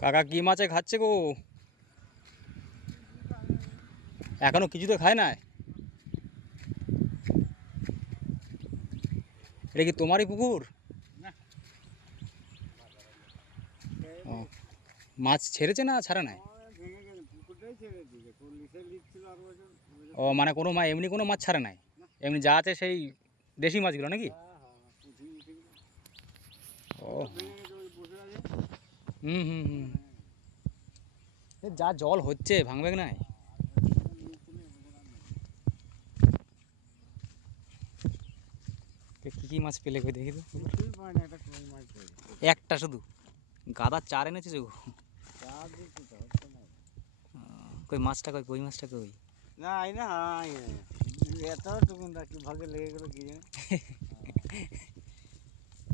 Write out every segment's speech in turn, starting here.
কাকা কি মাছে খাচ্ছে গো? এখনো কিছু তো খায় না। এটা কি তোমারই পুকুর? ও, মাছ ছেড়েছে না ছাড়া নাই? ও মানে কোনো মাছ, এমনি কোনো মাছ ছাড়া নাই, এমনি যা আছে সেই দেশি মাছগুলো নাকি? ও হুম হুম হুম। যা জল হচ্ছে ভাঙবে না। কি কি মাছ পেলে কই দেখি তো। একটা শুধু গাদা চার এনেছে যে। কই মাছটা কই, কই মাছটা কই? না না এত টুকুন কি ভাগে লেগে গেল কি জানি।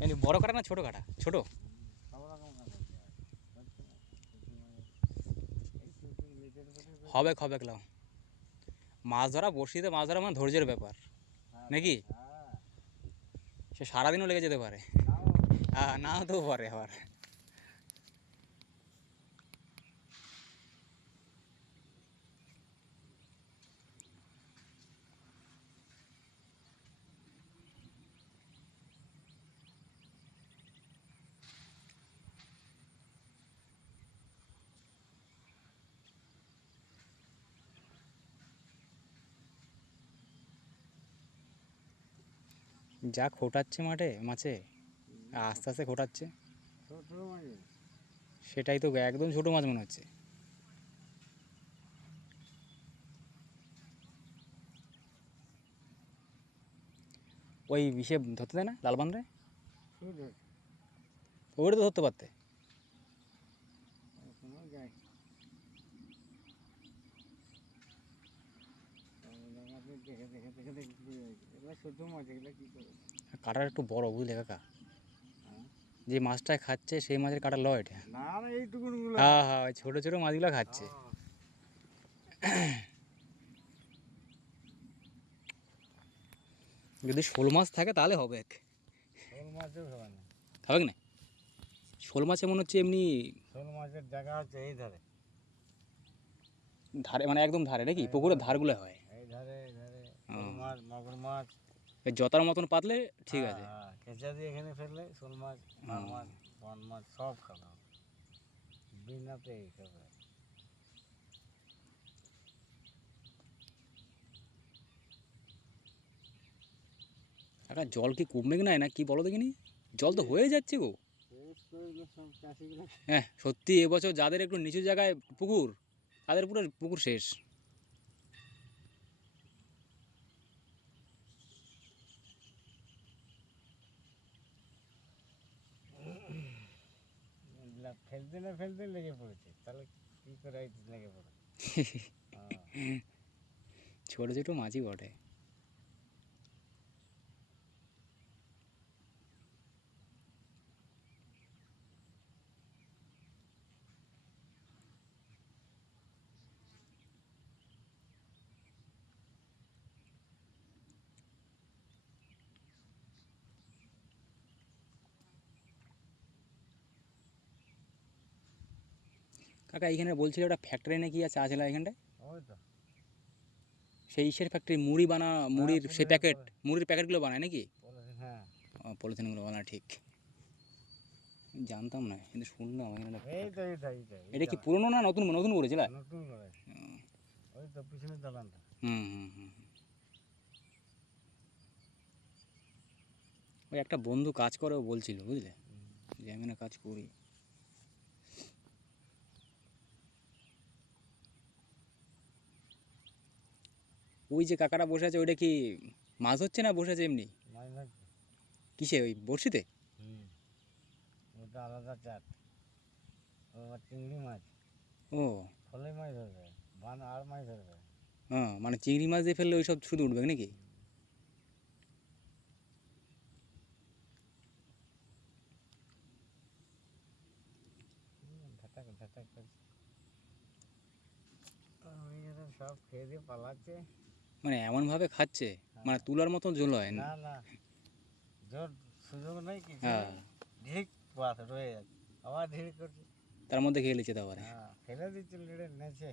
এমনি বড় কাটা না ছোট কাটা? ছোট। সব রকম হবে হবে লাও। মাছ ধরা বড়শিতে মাছ ধরা মানে ধৈর্যের ব্যাপার নাকি? সে সারাদিনও লেগে যেতে পারে, নাও তো পারে আবার। যা খোটাচ্ছে মাঠে মাছে, আস্তে আস্তে খোটাচ্ছে। সেটাই তো, একদম ছোট মাছ মনে হচ্ছে। ওই বিষে ধরতে দেয় না লালবান্ধে? ওটা তো ধরতে পারতে। কাটার একটু বড় বুঝলে কাকা, যে মাছটায় খাচ্ছে সেই মাছের কাটা লয় এটা। না না এইটুকু। হ্যাঁ হ্যাঁ, ওই ছোটো ছোটো মাছগুলো খাচ্ছে। যদি শোল মাছ থাকে তাহলে হবে। শোল মাছও হবে না, হবে না? শোল মাছে মনে হচ্ছে এমনি শোল মাছের জায়গা হচ্ছে এই ধারে। ধারে মানে একদম ধারে নাকি? পুকুরের ধারগুলো হয় এই ধারে এই ধারে শোল মাছ, মাগুর মাছ। এই জতার মতন পাতলে ঠিক আছে। খেঁচা দিয়ে এখানে ফেললে শোল মাছ, মাগুর মাছ, বন মাছ সব খাবে বিনাতে এই খাবে। কাকা জল কি কমবে না, না কি বলো দেখিনি? জল তো হয়ে যাচ্ছে গো। হ্যাঁ সত্যি, এবছর যাদের একটু নিচু জায়গায় পুকুর, তাদের পুরো পুকুর শেষ। ফেলতে না ফেলতে লেগে পড়েছে, তাহলে কী করে লেগে পড়ে। ছোটো ছোটো মাছই বটে। কাকা এইখানে বলছিল ওটা ফ্যাক্টরি নাকি আছে আছেলা এখানটায়? ওই তো সেই ইসের ফ্যাক্টরি, মুড়ি মুড়ির সেই প্যাকেট, মুড়ির প্যাকেটগুলো বানায় নাকি? হ্যাঁ পলিথিনগুলো বানায়, ঠিক। জানতাম না কিন্তু শুনলাম এখানে। এটা কি এটা পুরনো না নতুন? নতুন করেছিল। নতুন করে ওই তো পিছনের দালানটা। হুম হুম হুম। ওই একটা বন্ধু কাজ করে, ও বলছিল বুঝলে, যে আমি না কাজ করি। ওই যে কাকারা বসে আছে, ওইটা কি মাছ হচ্ছে না বসে আছে এমনি? কিসে, ওই বড়শিতে? ওটা আলাদা চাট, চিংড়ি মাছ। ও ফলে মাছ ধরবে, বান আর মাছ ধরবে। হ্যাঁ, মানে চিংড়ি মাছ দিয়ে ফেললে ওই সব শুধু উঠবে নাকি? ঝাঁটাক ঝাঁটাক তো ওই জন্য সব খেয়ে দিয়ে পালাচ্ছে। মানে এমনভাবে খাচ্ছে, মানে তুলার মতন ঝোল হয় না। না না, জোর সুযোগ নেই কিছু হ্যাঁ, নেই, ঢিক বাস রয়ে যাচ্ছে, আবার ঢিক করছে। তার মধ্যে খেয়ে নিচ্ছে তারপরে। হ্যাঁ, ফেলে দিচ্ছে, নেড়ে নেছে।